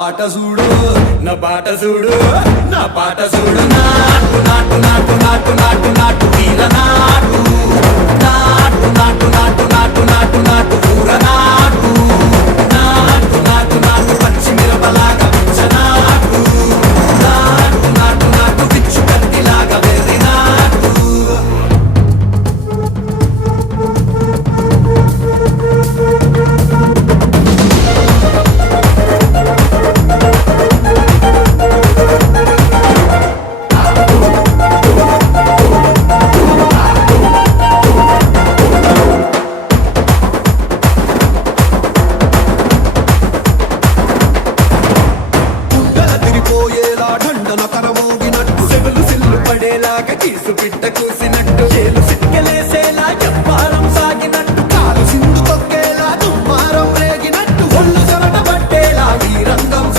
పాట చూడు నా పాట చూడు నా పాట చూడు నాటు నాటు నాటు నాటు నాటు నాటు వీర నాటు నాటు నాటు నాటు నాటు నాటు నాటు ఊర నాటు